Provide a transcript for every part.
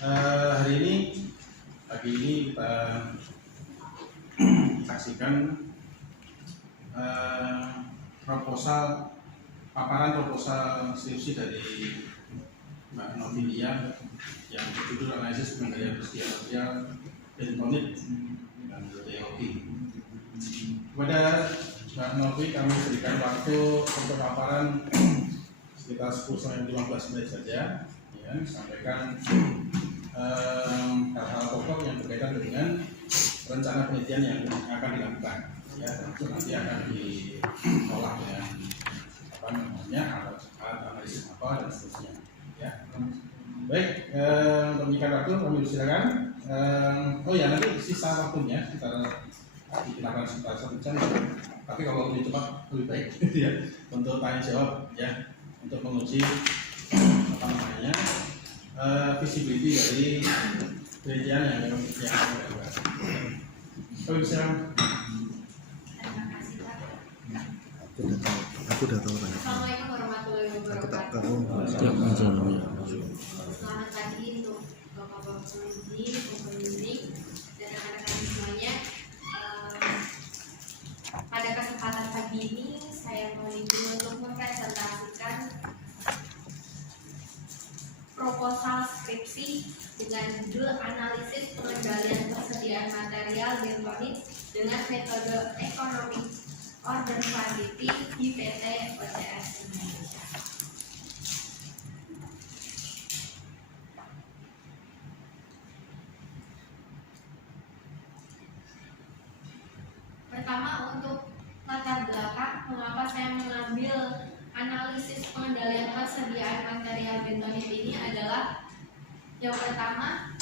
Hari ini, pagi ini kita saksikan paparan proposal skripsi dari Mbak Novilia yang berjudul Analisis Pengendalian Persediaan Material Bentonit dan Teknologi. Kepada Mbak Novi kami berikan waktu untuk paparan sekitar 10-15 menit saja, ya, sampaikan hal-hal pokok yang berkaitan dengan rencana penelitian yang akan dilakukan, ya, tentu nanti akan diolah dengan alat analisis apa dan seterusnya, ya. Baik, untuk menyikat waktu kami silakan. Oh ya, nanti sisa waktunya kita dikenakan sekitar 1 jam, tapi kalau lebih cepat lebih baik ya, untuk tanya jawab, ya, untuk menguji visibility dari penelitian yang akan dilakukan. Kami silakan. Aku udah tahu. Assalamualaikum warahmatullahi wabarakatuh. Selamat pagi untuk bapak-bapak penguji, pembimbing, dan rekan-rekan semuanya. Pada kesempatan pagi ini saya mohon izin untuk mempresentasikan proposal skripsi dengan judul Analisis Pengendalian Persediaan Material Bentonit dengan Metode Economic Order Quantity di PT OCS Indonesia. Pertama, untuk latar belakang mengapa saya mengambil analisis pengendalian persediaan material bentonit ini adalah yang pertama,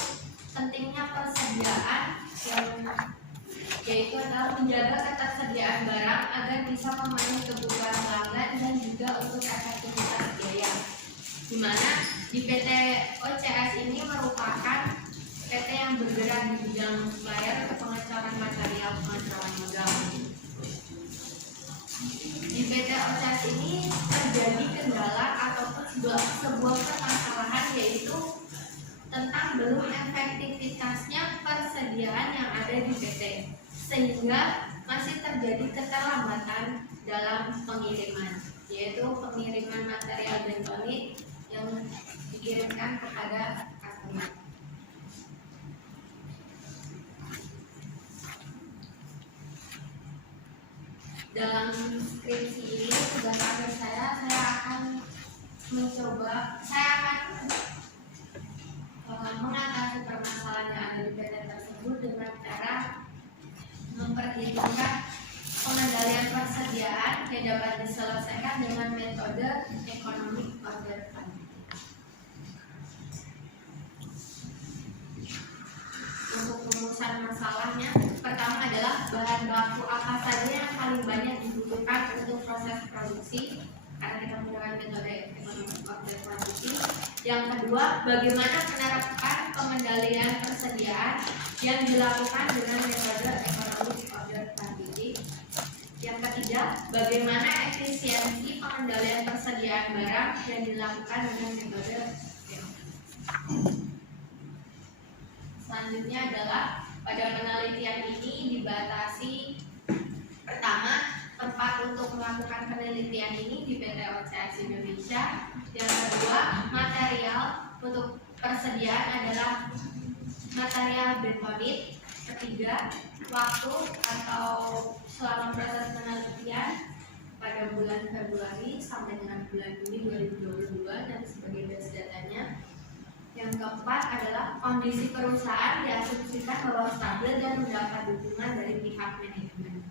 pentingnya persediaan, yaitu adalah menjaga ketersediaan barang agar bisa memenuhi kebutuhan pelanggan dan juga untuk efektivitas biaya. Di mana di PT OCS ini merupakan PT yang bergerak di bidang supplier, pengecoran material, pengecoran modal. Di PT OCS ini terjadi kendala ataupun sebuah permasalahan, yaitu tentang belum efektivitasnya persediaan yang ada di PT, sehingga masih terjadi keterlambatan dalam pengiriman, yaitu pengiriman material bentonit yang dikirimkan kepada customer. Dalam skripsi ini, tugas akhir saya akan mengatasi permasalahan yang ada di PT tersebut dengan cara memperhitungkan pengendalian persediaan yang dapat diselesaikan dengan metode economic order quantity. Untuk rumusan masalahnya, pertama adalah bahan baku apa saja yang paling banyak dibutuhkan untuk proses produksi, karena kita menggunakan metode economic order quantity. Yang kedua, bagaimana menerapkan pengendalian persediaan yang dilakukan dengan metode economic order quantity. Yang ketiga, bagaimana efisiensi pengendalian persediaan barang yang dilakukan dengan metode Selanjutnya adalah pada penelitian ini dibatasi, pertama, tempat untuk melakukan penelitian ini di PT OCS Indonesia. Yang kedua, material untuk persediaan adalah material bentonit. Ketiga, waktu atau selama proses penelitian pada bulan Februari sampai dengan bulan Juni 2022 dan sebagai base datanya. Yang keempat adalah kondisi perusahaan diasumsikan bahwa stabil dan mendapat dukungan dari pihak manajemen.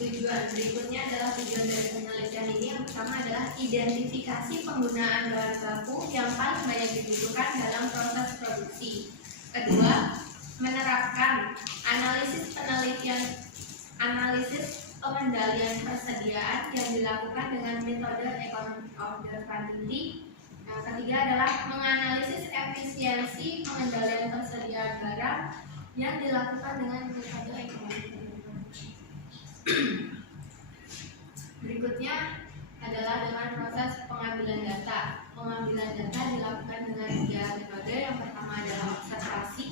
Tujuan berikutnya adalah tujuan dari penelitian ini. Yang pertama adalah identifikasi penggunaan bahan baku yang paling banyak dibutuhkan dalam proses produksi. Kedua, menerapkan analisis pengendalian persediaan yang dilakukan dengan metode economic order quantity. Yang ketiga adalah menganalisis efisiensi pengendalian persediaan barang yang dilakukan dengan metode economic order quantity. Berikutnya adalah dengan proses pengambilan data. pengambilan data dilakukan dengan 3 metode. Yang pertama adalah observasi,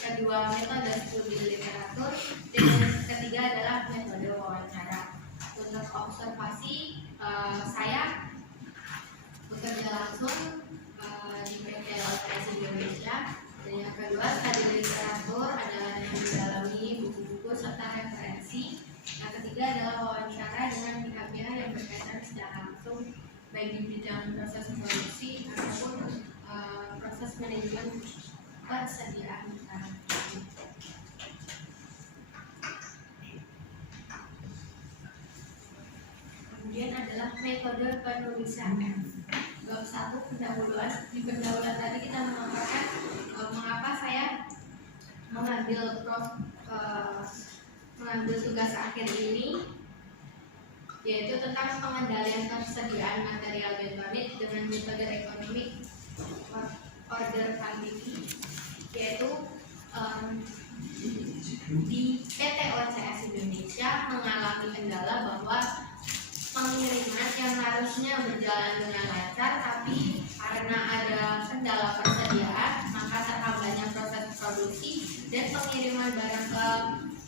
kedua metode studi literatur, dan yang ketiga adalah metode wawancara. Untuk observasi, saya bekerja langsung di PT LPS Indonesia. Dan yang kedua, studi literatur adalah dengan mendalami buku-buku serta referensi. Yang ketiga adalah wawancara dengan pihak-pihak yang berkaitan secara langsung baik di bidang proses produksi ataupun proses manajemen persediaan barang. Kemudian adalah metode penulisan. Bab 1 pendahuluan. Di pendahuluan tadi kita mengatakan mengapa saya mengambil tugas akhir ini, yaitu tentang pengendalian persediaan material bentonit dengan metode economic order quantity, yaitu di PT OCS Indonesia mengalami kendala bahwa pengiriman yang harusnya berjalan dengan lancar, tapi karena ada kendala persediaan maka terhambatnya proses produksi dan pengiriman barang ke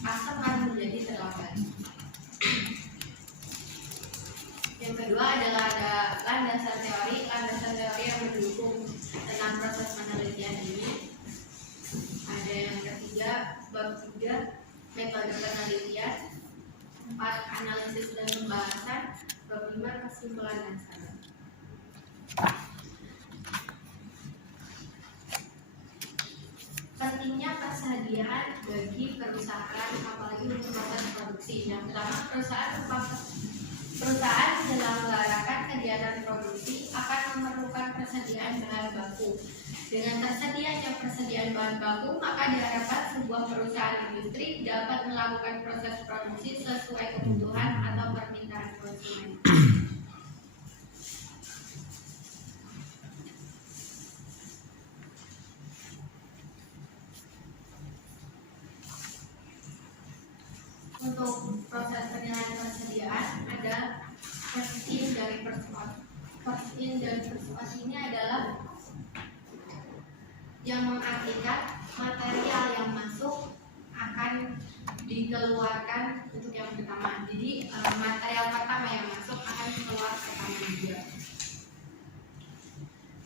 customer menjadi terlambat. Yang kedua adalah ada landasan teori yang mendukung tentang proses penelitian ini. Ada yang ketiga, bab 3 metode penelitian, 4 analisis dan pembahasan, bab 5 kesimpulan dan saran. Pentingnya persediaan bagi perusahaan, apalagi untuk proses produksi. Yang pertama, perusahaan menyelenggarakan kegiatan produksi akan memerlukan persediaan bahan baku. Dengan tersedianya persediaan bahan baku, maka diharapkan sebuah perusahaan industri dapat melakukan proses produksi sesuai kebutuhan atau permintaan konsumen. Untuk proses penilaian persediaan ada first in dari first out. First in dan first out ini adalah yang mengartikan material yang masuk akan dikeluarkan untuk yang pertama. Jadi material pertama yang masuk akan keluar pertama juga.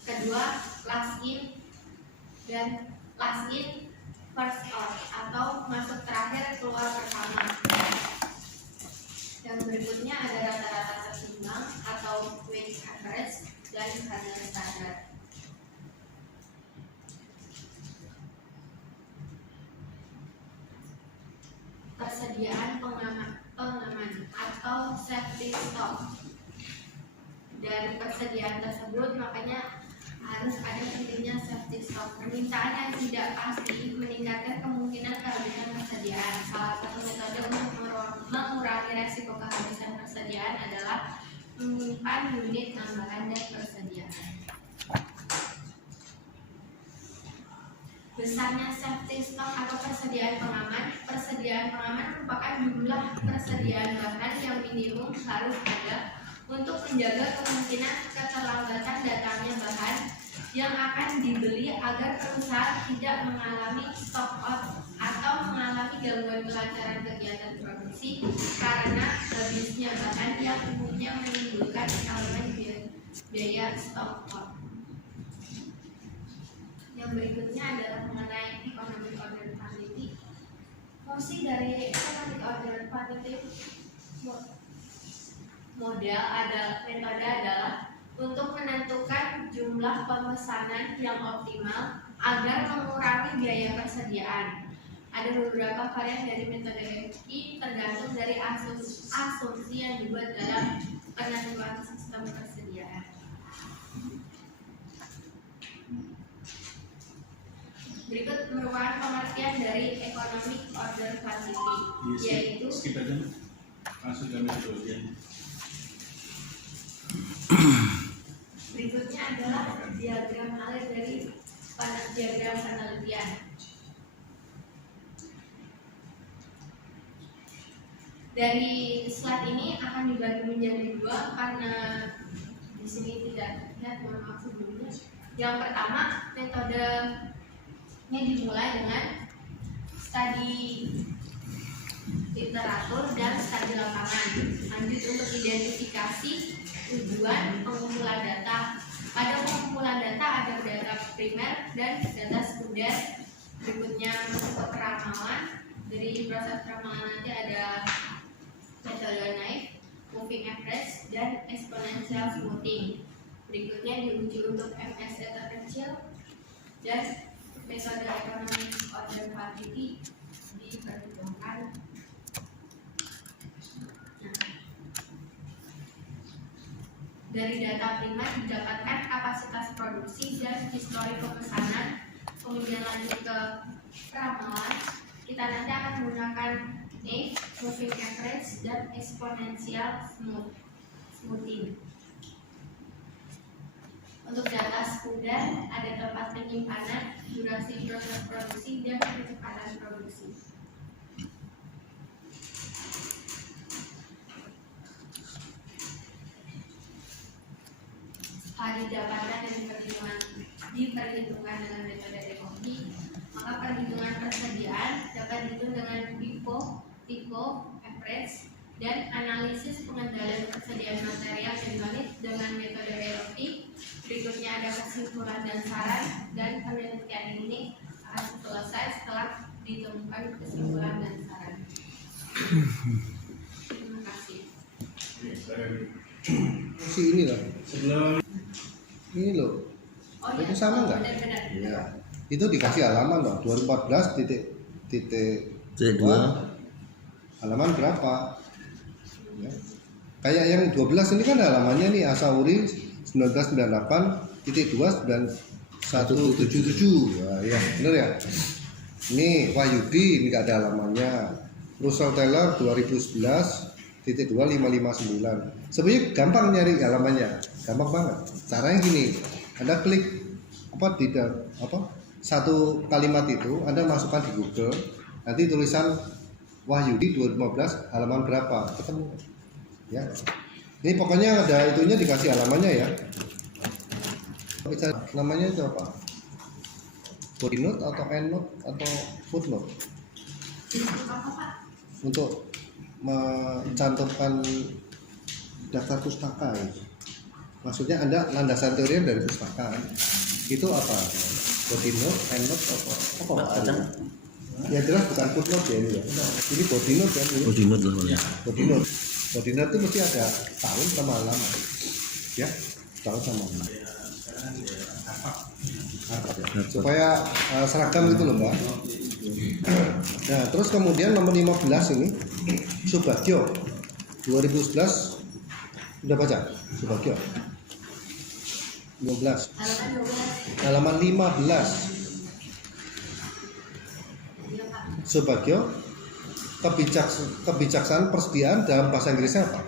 Kedua, last in dan last in first out, atau masuk terakhir keluar pertama. Yang berikutnya ada rata-rata seimbang atau weighted average dan harga standar. Persediaan pengaman atau safety stock. Dari persediaan tersebut makanya harus ada pentingnya safety stock. Permintaan yang tidak pasti meningkatkan kemungkinan kehabisan persediaan. Salah satu metode untuk mengurangi resiko kehabisan persediaan adalah menyimpan unit tambahan dan persediaan. Besarnya safety stock atau persediaan pengaman. Persediaan pengaman merupakan jumlah persediaan bahan yang minimum harus ada untuk menjaga kemungkinan keterlambatan datangnya bahan yang akan dibeli agar perusahaan tidak mengalami stock out atau mengalami gangguan kelancaran kegiatan produksi karena habisnya bahan yang umumnya menimbulkan elemen biaya stock out. Yang berikutnya adalah mengenai economic order quantity. Fungsi dari economic order quantity metode adalah untuk menentukan jumlah pemesanan yang optimal agar mengurangi biaya persediaan. Ada beberapa varian dari metode ini tergantung dari asumsi yang dibuat dalam penentuan sistem persediaan. Berikut merupakan pengertian dari economic order quantity, yaitu skip aja, langsung ke metode. Berikutnya adalah diagram alir dari diagram penelitian. Dari slide ini akan dibagi menjadi dua karena di sini tidak terlihat, mohon maaf sebelumnya. Yang pertama, metodenya dimulai dengan studi literatur dan studi lapangan. Lanjut untuk identifikasi tujuan pengumpulan data. Pada pengumpulan data ada data primer dan data sekunder. Berikutnya untuk keramalan. Dari proses keramalan nanti ada metode naik, moving average, dan exponential smoothing. Berikutnya diuji untuk MSE terkecil dan metode economic observability diperhitungkan. Dari data primer didapatkan kapasitas produksi dan histori pemesanan. Kemudian lanjut ke keramalan. Kita nanti akan menggunakan moving average dan exponential smoothing. Untuk data sekunder ada tempat penyimpanan, durasi proses produksi, dan kecepatan produksi. Setelah didapatkan dan diperhitungkan dengan metode ekonomi, maka perhitungan persediaan dapat dihitung dengan FIFO, average, dan analisis pengendalian persediaan material dan unit dengan metode EROT. Berikutnya ada kesimpulan dan saran, dan penelitian ini akan selesai setelah ditemukan kesimpulan dan saran. Terima kasih. Si ini loh. Sebelum Ini loh. Oh Itu ya, sama nggak? benar-benar. Iya. Itu dikasih halaman loh. 2014 titik 2 halaman berapa? Ya. Kayak yang 12 ini kan halamannya nih Asauri 1998 titik 2 dan 177. Ya, bener ya. Ini Wahyudi ini nggak ada halamannya. Russell Taylor 2011 titik 2559. Sebenarnya gampang nyari halamannya, gampang banget. Caranya gini, Anda klik satu kalimat itu Anda masukkan di Google, nanti tulisan Wahyudi 2015 halaman berapa, ketemu. Ya. Ini pokoknya ada itunya, dikasih halamannya ya. Namanya itu apa? Body note atau end note atau footnote? Untuk mencantumkan daftar pustaka itu. Maksudnya Anda landasan teori dari pustaka itu apa? Body note, end note apa? Ya jelas bukan footnote ya ini ya. Ini body note kan ini. Body note lah. Body note. Body note itu mesti ada tahun sama alamat. Ya, tahun sama alamat. Supaya seragam gitu loh Mbak. Nah, terus kemudian nomor 15 ini Subagio 2011 udah baca Subagio 15 halaman 15 Subagio kebijaksanaan persediaan dalam bahasa Inggrisnya apa?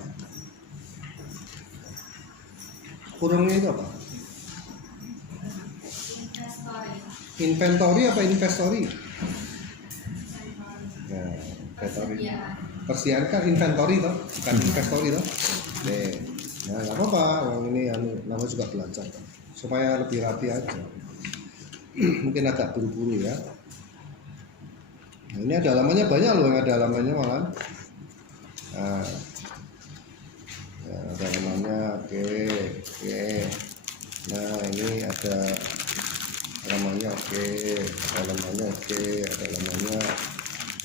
Kurungnya itu apa? Inventory apa investori? Ya, inventory. Persediaan kan inventory toh, bukan investori toh. Nih, nah nggak apa-apa, orang ini namanya juga belajar, supaya lebih rapi aja. Mungkin agak buru-buru ya. Nah, ini ada halamannya banyak loh, yang ada halamannya malah. Nah, ya, ada halamannya, oke. Nah ini ada halamannya, oke. Ada halamannya, oke. Ada halamannya,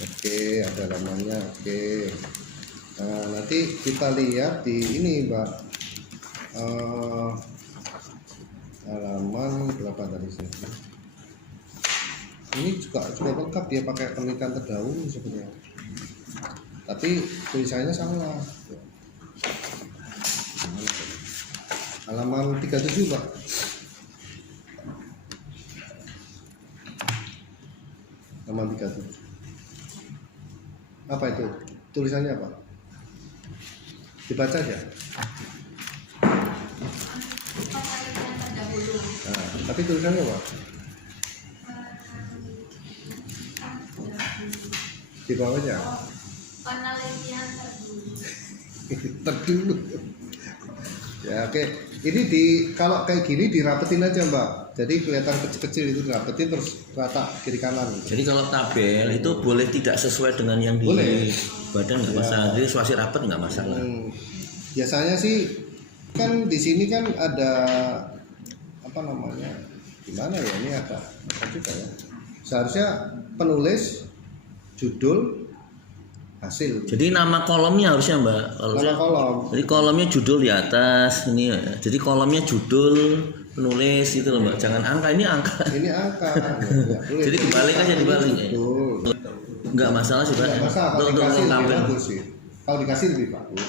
oke. Ada halamannya, oke. Nah nanti kita lihat di ini Mbak, halaman berapa tadi sih? Ini juga cukup lengkap, dia pakai penelitian terdahulu sebenarnya, tapi tulisannya salah. Halaman 37 Pak. Halaman 37 apa itu? Tulisannya apa? Dibaca aja. Nah, tapi tulisannya apa? Di bawahnya. Penelitian terdulu. Terdulu. Ya oke. Ini kalau kayak gini dirapetin aja Mbak. Jadi kelihatan kecil-kecil itu dirapetin terus rata kiri kanan. Jadi kalau tabel itu boleh tidak sesuai dengan yang di Boleh. badan nggak masalah. Jadi suasi rapat nggak masalah. Biasanya sih kan di sini kan ada apa namanya? Gimana ya ini ada apa juga ya? Seharusnya penulis, judul, hasil. Jadi nama kolomnya harusnya Mbak. Nama kolom. Jadi kolomnya judul di atas ini ya. Jadi kolomnya judul penulis itu loh Mbak. Jangan angka, ini angka. Ini angka. Jadi dibalik aja dibalik. Betul. Nggak masalah sih Mbak. Nggak masalah, kalau Untuk dikasih lebih tabel. bagus sih. Kalau dikasih lebih bagus.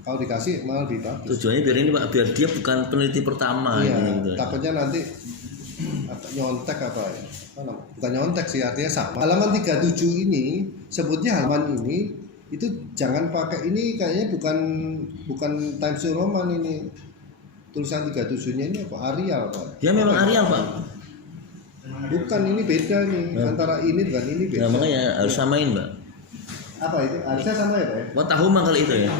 Kalau dikasih malah lebih bagus. Tujuannya biar ini Pak, biar dia bukan peneliti pertama Iya, gitu. takutnya nanti nyontek apa ya? Bukan nyontek sih, artinya sama. Halaman 37 ini sebutnya halaman ini itu jangan pakai ini, kayaknya bukan Times New Roman ini. Tulisan 37-nya ini apa? Arial Pak. Dia memang Arial Pak. Bukan, ini beda nih. Antara ini dengan ini beda. Nah, makanya harus samain Mbak. Apa itu? Harusnya sama ya Pak ya? Wah tahu mah kali itu ya.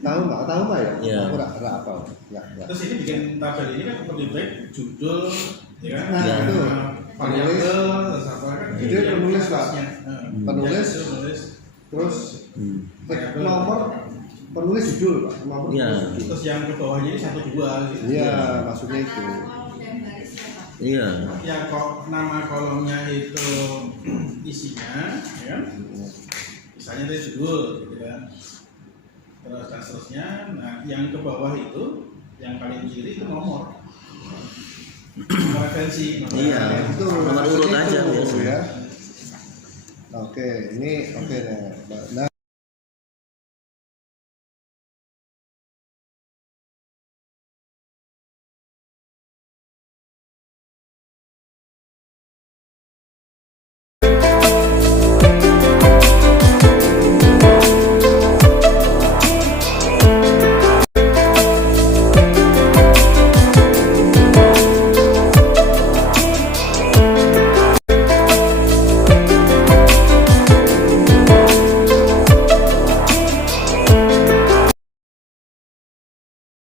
Tahu nggak ya? Iya. Aku nggak apa. Ya. Terus ini bikin tabel ini kan lebih baik judul, ya kan? Nah, Ya. itu. Variabel, terus apa kan? Judul penulis, Pak. Penulis. Ya, penulis. Terus nomor penulis judul Pak. Nomor Iya. penulis judul. Terus yang ke bawahnya ini 1 2 gitu. Iya, maksudnya itu. Antara kolom dan baris ya Pak. Iya. Ya kok nama kolomnya itu isinya, ya kan? Misalnya itu judul, gitu kan? Terus dan seterusnya. Nah, yang ke bawah itu, yang paling kiri itu nomor. Nomor referensi. Nomor Iya. referensi. Itu Nomor urut maksudnya aja itu, biasa. ya. Oke, ini oke deh. Nah,